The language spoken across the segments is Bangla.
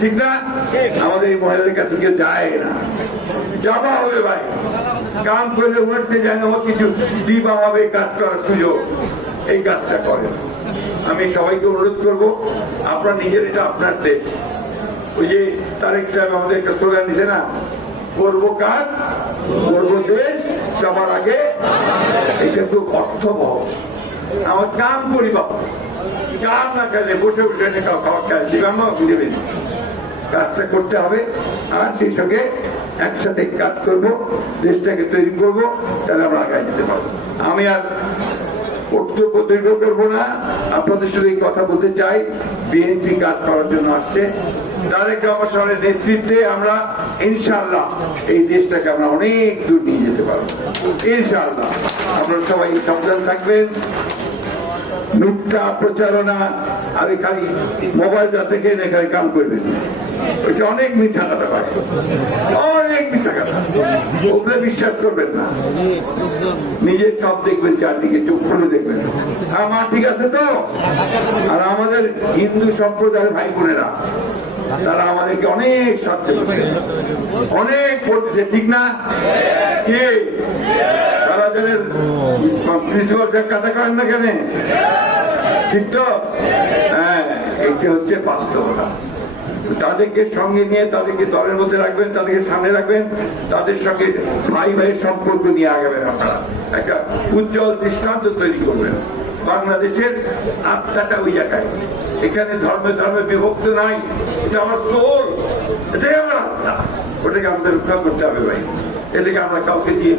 ঠিক না? আমাদের এই মহিলাদের কাছে কেউ যায় না, যাওয়া হবে ভাই। কাম করলে উঠতে যায় না, কিছু দিবা হবে, কাজ করার সুযোগ, এই কাজটা করে। আমি সবাইকে অনুরোধ করব, আপনারা নিজের, এটা আপনার দেশ। ওই যে তারেক সাহেব আমাদের একটা স্লোগান দিছে না, করবো কাজ করবো দেশ সবার আগে। এটা খুব অর্থবহ। আমার কাম করি বাবা, কাম না খেলে বসে বসে খাওয়া খেয়াল দিবাম দেবেন, কাজটা করতে হবে। আর সেই সঙ্গে একসাথে কাজ করব, দেশটাকে তৈরি করব, তাহলে আমরা আগায় যেতে পারবো। আমি আর বক্তব্য দীর্ঘ করবো না, আপনাদের সাথে কথা বলতে চাই। বিএনপি কাজ করার জন্য আসছে, তারেক রহমান সাহেবের নেতৃত্বে আমরা ইনশাআল্লাহ এই দেশটাকে আমরা অনেক দূর নিয়ে যেতে পারবো ইনশাআল্লাহ। আপনারা সবাই সাবধান থাকবেন। মিথ্যা প্রচারণা আর খালি মোবাইলটা থেকে এখানে কাম করবেন, ওইটা অনেক মিথ্যা কথা, অনেক মিথ্যা কথা, ওগুলো বিশ্বাস করবেন না। নিজের সব দেখবেন, চারদিকে চোখ খুলে দেখবেন, আমার ঠিক আছে তো। আর আমাদের হিন্দু সম্প্রদায়ের ভাই বোনেরা, তারা আমাদেরকে অনেক সাহায্য করছে, অনেক করতেছে, ঠিক না? কে তারা যাদের প্রিন্সিপাল কথা করেন না কেন, ঠিক তো? হ্যাঁ, এটা হচ্ছে বাস্তবতা। তাদেরকে সঙ্গে নিয়ে, তাদেরকে দলের মধ্যে রাখবেন, তাদেরকে সামনে রাখবেন, তাদের সঙ্গে ভাই ভাইয়ের সম্পর্ক নিয়ে আগাবেন। আপনারা একটা উজ্জ্বল দৃষ্টান্ত তৈরি করবেন। বাংলাদেশের আত্মাটা ওই জায়গায়, এখানে ধর্মে ধর্মে বিভক্ত নাই, এটা আমার সোল, এটাই আমার আত্মা, ওটাকে আমাদের রক্ষা করতে হবে ভাই। এদিকে আমরা কাউকে দিয়ে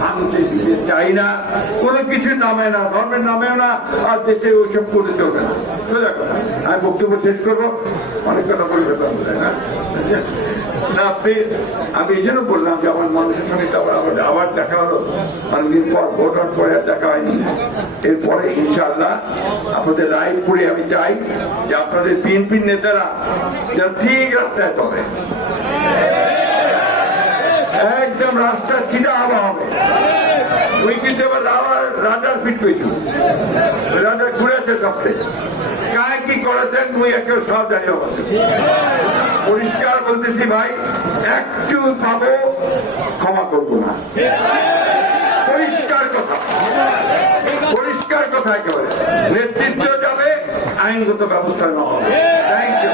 ভাঙতে দিতে চাই না, কোনো কিছুর নামে না, ধর্মের নামেও না, আর দেশে ওইসব করে চলবে না। সোজা কথা। আমি বক্তব্য শেষ করবো, অনেক কথা বলে ফেলতে না। আমি এই জন্য বললাম যে আমার মানুষের সঙ্গে আবার দেখা হলো, অনেকদিন পর, ভোট হওয়ার পরে আর দেখা হয়নি। এরপরে ইনশাআল্লাহ আপনাদের রায়পুরে আমি চাই যে আপনাদের বিএনপির নেতারা যেন ঠিক রাস্তায় চলে, একদম রাস্তা সিধা হওয়া হবে। ওই কিন্তু এবার রাজার ফিট পেয়েছিল, রাজা ঘুরেছে সবচে কায় কি করেছেন, ওই একেও সব জানিয়ে হবে। পরিষ্কার বলতেছি ভাই, একটু পাবো, ক্ষমা করবো না। পরিষ্কার কথা, পরিষ্কার কথা একেবারে। নেতৃত্ব যাবে, আইনগত ব্যবস্থা নেওয়া হবে। Thank you.